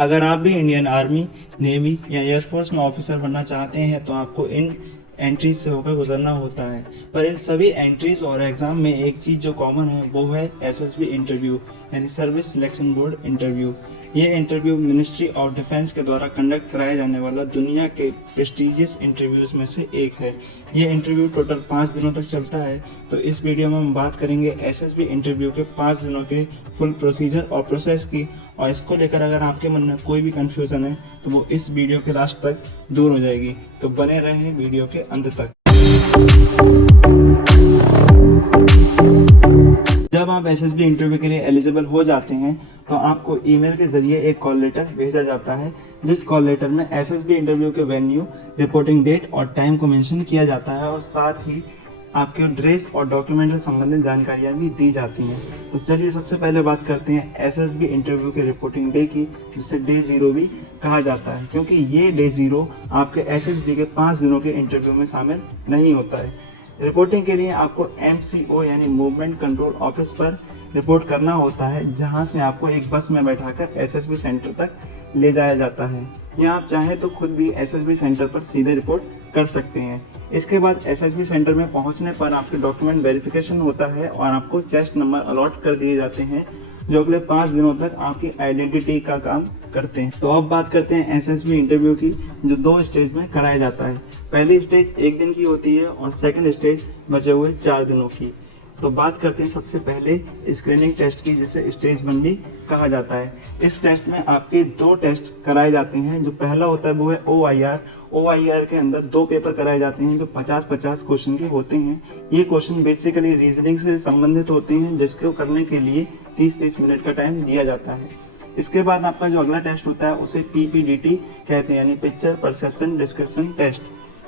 अगर आप भी इंडियन आर्मी, नेवी या एयरफोर्स में ऑफिसर बनना चाहते हैं तो आपको इन एंट्रीज से होकर गुजरना होता है। पर इन सभी एंट्रीज और एग्जाम में एक चीज़ जो कॉमन है वो है एसएसबी इंटरव्यू यानी सर्विस सिलेक्शन बोर्ड इंटरव्यू। ये इंटरव्यू मिनिस्ट्री ऑफ डिफेंस के द्वारा कंडक्ट कराया जाने वाला दुनिया के प्रेस्टिजियस इंटरव्यूज में से एक है। ये इंटरव्यू टोटल 5 दिनों तक चलता है। तो इस वीडियो में हम बात करेंगे एसएसबी इंटरव्यू के 5 दिनों के फुल प्रोसीजर और प्रोसेस की। और इसको लेकर अगर आपके मन में कोई भी कंफ्यूजन है तो वो इस वीडियो के लास्ट तक दूर हो जाएगी। तो बने रहें वीडियो के अंत तक। जब आप एसएसबी इंटरव्यू के लिए एलिजिबल हो जाते हैं तो आपको ईमेल के जरिए एक कॉल लेटर भेजा जाता है, जिस कॉल लेटर में एसएसबी इंटरव्यू के वेन्यू, रिपोर्टिंग डेट और टाइम को मेंशन किया जाता है और साथ ही आपके ड्रेस और डॉक्यूमेंट से संबंधित जानकारियां भी दी जाती हैं। तो चलिए सबसे पहले बात करते हैं एसएसबी इंटरव्यू के रिपोर्टिंग डे की, जिसे डे 0 भी कहा जाता है, क्योंकि ये डे 0 आपके एसएसबी के 5 दिनों के इंटरव्यू में शामिल नहीं होता है। रिपोर्टिंग के लिए आपको MCO यानी मूवमेंट कंट्रोल ऑफिस पर रिपोर्ट करना होता है, जहां से आपको एक बस में बैठाकर एसएसबी सेंटर तक ले जाया जाता है, या आप चाहें तो खुद भी एसएसबी सेंटर पर सीधे रिपोर्ट कर सकते हैं। इसके बाद एसएसबी सेंटर में पहुंचने पर आपके डॉक्यूमेंट वेरिफिकेशन होता है और आपको चेस्ट नंबर अलॉट कर दिए जाते हैं, जो अगले 5 दिनों तक आपकी आइडेंटिटी का काम करते हैं। तो अब बात करते हैं एसएसबी इंटरव्यू की, जो 2 स्टेज में कराया जाता है। पहली स्टेज 1 दिन की होती है और सेकंड स्टेज बचे हुए 4 दिनों की। तो बात करते हैं सबसे पहले स्क्रीनिंग टेस्ट की, जिसे स्टेज 1 भी कहा जाता है। इस टेस्ट में आपके 2 टेस्ट कराए जाते हैं। जो पहला होता है वो है OIR के अंदर 2 पेपर कराए जाते हैं जो 50-50 क्वेश्चन के होते हैं। ये क्वेश्चन बेसिकली रीजनिंग से संबंधित होते हैं, जिसको करने के लिए 30-30 मिनट का टाइम दिया जाता है। इसके बाद आपका जो अगला टेस्ट होता है उसे PPDT कहते हैं, यानी पिक्चर परसेप्शन डिस्क्रिप्शन टेस्ट।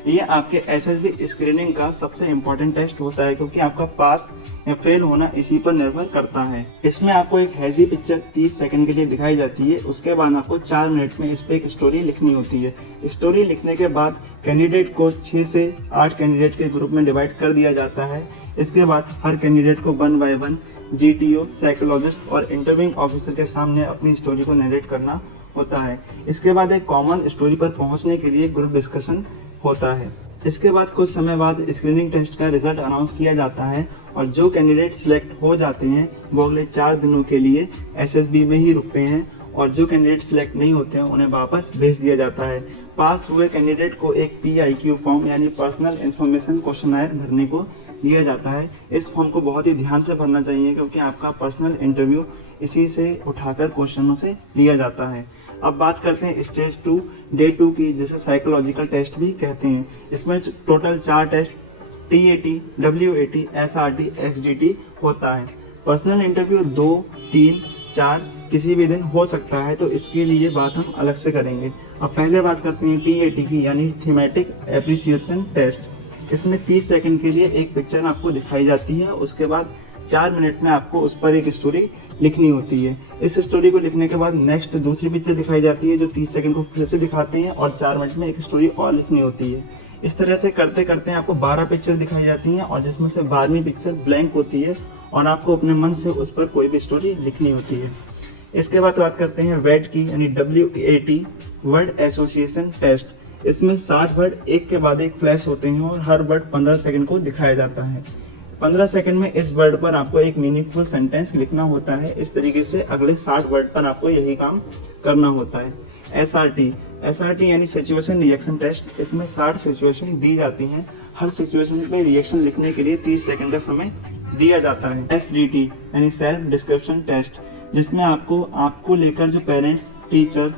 ये आपके एसएसबी स्क्रीनिंग का सबसे इम्पोर्टेंट टेस्ट होता है, क्योंकि आपका पास या फेल होना इसी पर निर्भर करता है। इसमें आपको एक हैजी पिक्चर 30 सेकंड के लिए दिखाई जाती है। उसके बाद आपको 4 मिनट में इस पे एक स्टोरी लिखनी होती है। स्टोरी लिखने के बाद कैंडिडेट को 6 से 8 कैंडिडेट के ग्रुप में डिवाइड कर दिया जाता है। इसके बाद हर कैंडिडेट को 1 बाय 1 GTO, साइकोलॉजिस्ट और इंटरव्यूइंग ऑफिसर के सामने अपनी स्टोरी को नरेट करना होता है। इसके बाद एक कॉमन स्टोरी पर पहुंचने के लिए ग्रुप डिस्कशन होता है। इसके बाद कुछ समय बाद स्क्रीनिंग टेस्ट का रिजल्ट अनाउंस किया जाता है और जो कैंडिडेट सिलेक्ट हो जाते हैं वो अगले 4 दिनों के लिए एसएसबी में ही रुकते हैं, और जो कैंडिडेट सिलेक्ट नहीं होते हैं उन्हें वापस भेज दिया जाता है। पास हुए कैंडिडेट को एक PIQ फॉर्म यानी पर्सनल इंफॉर्मेशन क्वेश्चनायर भरने को दिया जाता है। इस फॉर्म को बहुत ही ध्यान से भरना चाहिए, क्योंकि आपका पर्सनल इंटरव्यू इसी से उठाकर क्वेश्चनों से लिया जाता है। अब बात करते हैं स्टेज 2 डे 2 की, जिसे साइकोलॉजिकल टेस्ट भी कहते हैं। इसमें total 4 test TAT, WAT, SRT, SDT होता है। पर्सनल इंटरव्यू 2, 3, 4 किसी भी दिन हो सकता है, तो इसके लिए बात हम अलग से करेंगे। अब पहले बात करते हैं TAT की, यानी थीमेटिक एप्रिसिएशन टेस्ट। इसमें 30 सेकंड के लिए एक पिक्चर आपको दिखाई जाती है। उसके बाद 4 मिनट में आपको उस पर एक स्टोरी लिखनी होती है। इस स्टोरी को लिखने के बाद नेक्स्ट दूसरी पिक्चर दिखाई जाती है, जो 30 सेकंड को फिर से दिखाते हैं, और 4 मिनट में एक स्टोरी और लिखनी होती है। इस तरह से करते करते आपको 12 पिक्चर दिखाई जाती हैं, और जिसमें से 12वीं पिक्चर ब्लैंक होती है और आपको अपने मन से उस पर कोई भी स्टोरी लिखनी होती है। इसके बाद बात करते हैं WAT की, यानी WAT, वर्ड एसोसिएशन टेस्ट। इसमें 60 वर्ड एक के बाद एक फ्लैश होते हैं और हर वर्ड 15 सेकंड को दिखाया जाता है। 15 सेकंड में इस वर्ड पर आपको एक मीनिंगफुल सेंटेंस लिखना होता है। इस तरीके से अगले 60 वर्ड पर आपको यही काम करना होता है। SRT यानी सिचुएशन रिएक्शन टेस्ट। इसमें 60 सिचुएशन दी जाती हैं। हर सिचुएशन पे रिएक्शन लिखने के लिए 30 सेकंड का समय दिया जाता है। SDT यानी सेल्फ डिस्क्रिप्शन टेस्ट, जिसमें आपको लेकर जो पेरेंट्स, टीचर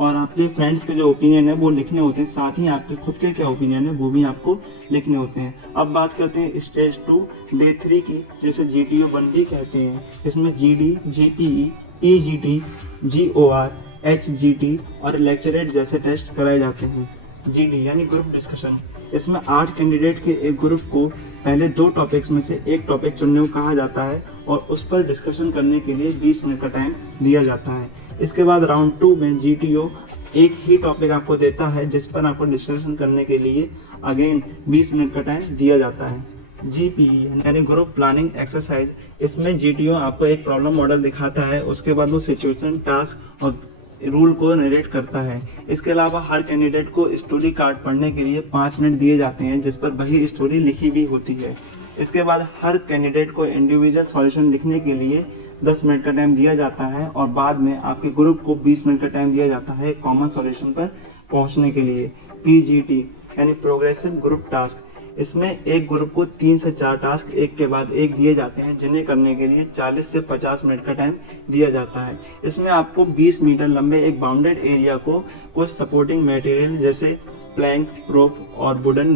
और आपके फ्रेंड्स के जो ओपिनियन है वो लिखने होते हैं, साथ ही आपके खुद के क्या ओपिनियन है वो भी आपको लिखने होते हैं। अब बात करते हैं स्टेज 2 डे 3 की, जिसे GTO 1 भी कहते हैं। इसमें GD, GPE, PGT, GOR, HGT और लेक्चरेट जैसे टेस्ट कराए जाते हैं। GD यानी ग्रुप डिस्कशन। इसमें 8 कैंडिडेट के एक ग्रुप को पहले 2 टॉपिक्स में से एक टॉपिक चुनने को कहा जाता है और उस पर डिस्कशन करने के लिए 20 मिनट का टाइम दिया जाता है। इसके बाद राउंड 2 में GTO एक ही टॉपिक आपको देता है, जिस पर आपको डिस्कशन करने के लिए अगेन 20 मिनट का टाइम दिया जाता है। GPE यानी ग्रुप प्लानिंग एक्सरसाइज। इसमें GTO आपको एक प्रॉब्लम मॉडल दिखाता है, उसके बाद वो सिचुएशन, टास्क और रूल को नरेट करता है। इसके अलावा हर कैंडिडेट को स्टोरी कार्ड पढ़ने के लिए 5 मिनट दिए जाते हैं, जिस पर वही स्टोरी लिखी भी होती है। इसके बाद हर कैंडिडेट को इंडिविजुअल सॉल्यूशन लिखने के लिए 10 मिनट का टाइम दिया जाता है और बाद में आपके ग्रुप को 20 मिनट का टाइम दिया जाता है कॉमन सॉल्यूशन पर पहुंचने के लिए। PGT यानी प्रोग्रेसिव ग्रुप टास्क, इसमें एक ग्रुप को 3 से 4 टास्क एक के बाद एक दिए जाते हैं, जिन्हें करने के लिए 40 से 50 मिनट का टाइम दिया जाता है। इसमें आपको 20 मीटर लंबे एक बाउंडेड एरिया को कुछ सपोर्टिंग मटेरियल जैसे प्लैंक, रोप और वुडन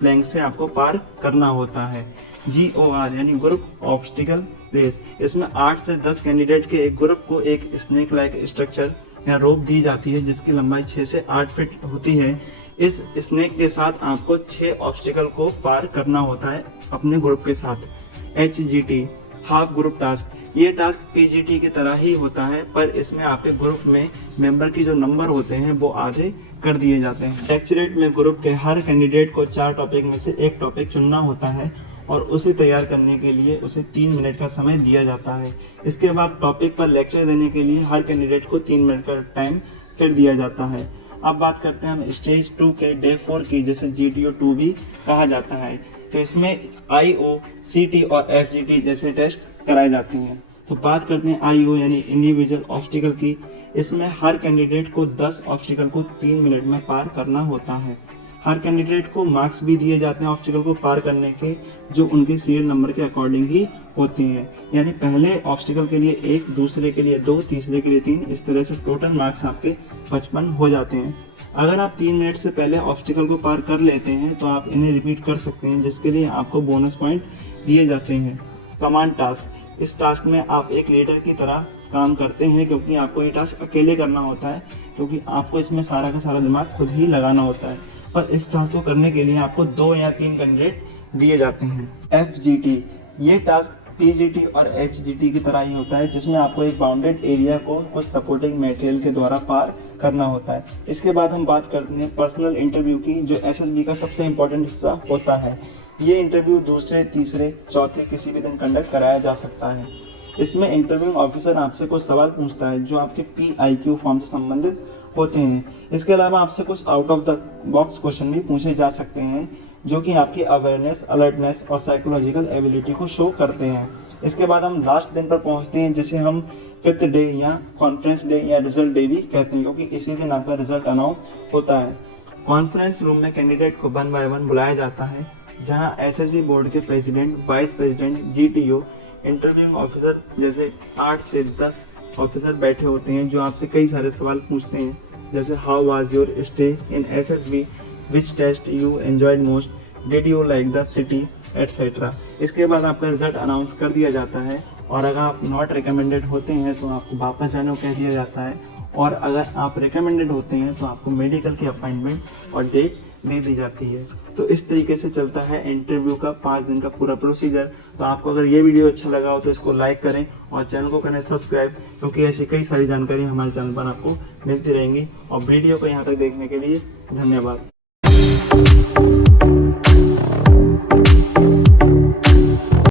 प्लैंक से आपको पार करना होता है। GOR यानी ग्रुप ऑब्स्टिकल रेस, इसमें 8 से 10 कैंडिडेट के एक ग्रुप को एक स्नेक लाइक स्ट्रक्चर या रोप दी जाती है, जिसकी लंबाई 6 से 8 फीट होती है। इस स्नेक के साथ आपको 6 ऑब्स्टिकल को पार करना होता है अपने ग्रुप के साथ। HGT हाफ ग्रुप टास्क, ये टास्क PGT की तरह ही होता है, पर इसमें आपके ग्रुप में मेंबर की जो नंबर होते हैं वो आधे कर दिए जाते हैं। लेक्चरेट में ग्रुप के हर कैंडिडेट को 4 टॉपिक में से एक टॉपिक चुनना होता है और उसे तैयार करने के लिए उसे 3 मिनट का समय दिया जाता है। इसके बाद टॉपिक पर लेक्चर देने के लिए हर कैंडिडेट को 3 मिनट का टाइम फिर दिया जाता है। अब बात करते हैं हम स्टेज 2 के डे 4 की, जिसे GTO 2 भी कहा जाता है। तो इसमें IO, CT और FGT जैसे टेस्ट कराए जाते हैं। तो बात करते हैं IO यानी इंडिविजुअल ऑब्स्टिकल की। इसमें हर कैंडिडेट को 10 ऑब्स्टिकल को 3 मिनट में पार करना होता है। हर कैंडिडेट को मार्क्स भी दिए जाते हैं ऑब्स्टिकल को पार करने के, जो उनके सीरियल नंबर के अकॉर्डिंग ही होती हैं। यानी पहले ऑब्स्टिकल के लिए 1, दूसरे के लिए 2, तीसरे के लिए 3, इस तरह से टोटल मार्क्स आपके 55 हो जाते हैं। अगर आप 3 मिनट से पहले ऑब्स्टिकल को पार कर लेते हैं तो आप इन्हें रिपीट कर सकते हैं, जिसके लिए आपको बोनस पॉइंट दिए जाते हैं। कमांड टास्क, इस टास्क में आप एक लीडर की तरह काम करते हैं, क्योंकि आपको ये टास्क अकेले करना होता है, क्योंकि आपको इसमें सारा का सारा दिमाग खुद ही लगाना होता है। पर इस टास्क को करने के लिए आपको 2 या 3 कैंडिडेट दिए जाते हैं। FGT, ये टास्क PGT और HGT की तरह ही होता है, जिसमें आपको एक बाउंडेड एरिया को कुछ सपोर्टिंग मटेरियल के द्वारा पार करना होता है। इसके बाद हम बात करते हैं पर्सनल इंटरव्यू की, जो SSB का सबसे इम्पोर्टेंट हिस्सा होता है। ये इंटरव्यू दूसरे, तीसरे, चौथे किसी भी दिन कंडक्ट कराया जा सकता है। इसमें इंटरव्यू ऑफिसर आपसे कुछ सवाल पूछता है जो आपके PIQ फॉर्म से संबंधित होते हैं। इसके अलावा आपसे कुछ out of the box question भी पूछे जा सकते हैं, जो कि आपकी अवेयरनेस, अलर्टनेस और साइकोलॉजिकल एबिलिटी को शो करते हैं। इसके बाद हम लास्ट दिन पर पहुंचते हैं, जिसे हम 5th डे या कॉन्फ्रेंस डे या रिजल्ट डे भी कहते हैं, क्योंकि इसी दिन आपका रिजल्ट अनाउंस होता है। कॉन्फ्रेंस रूम में कैंडिडेट को 1 by 1 बुलाया जाता है, जहां SSB बोर्ड के president, vice president, GTO, interviewing officer जैसे 8 से 10 ऑफिसर बैठे होते हैं, जो आपसे कई सारे सवाल पूछते हैं, जैसे how was your stay in SSB, which test you enjoyed most, did you like the city, etcetera. इसके बाद आपका रिजल्ट अनाउंस कर दिया जाता है, और अगर आप नॉट रिकमेंडेड होते हैं तो आपको वापस जाने को कह दिया जाता है, और अगर आप रिकमेंडेड होते हैं तो आपको मेडिकल की अपॉइंटमेंट और डेट दे दी जाती है। तो इस तरीके से चलता है इंटरव्यू का 5 दिन का पूरा प्रोसीजर। तो आपको अगर ये वीडियो अच्छा लगा हो तो इसको लाइक करें और चैनल को करें सब्सक्राइब, क्योंकि ऐसी कई सारी जानकारी हमारे चैनल पर आपको मिलती रहेंगी। और वीडियो को यहाँ तक देखने के लिए धन्यवाद।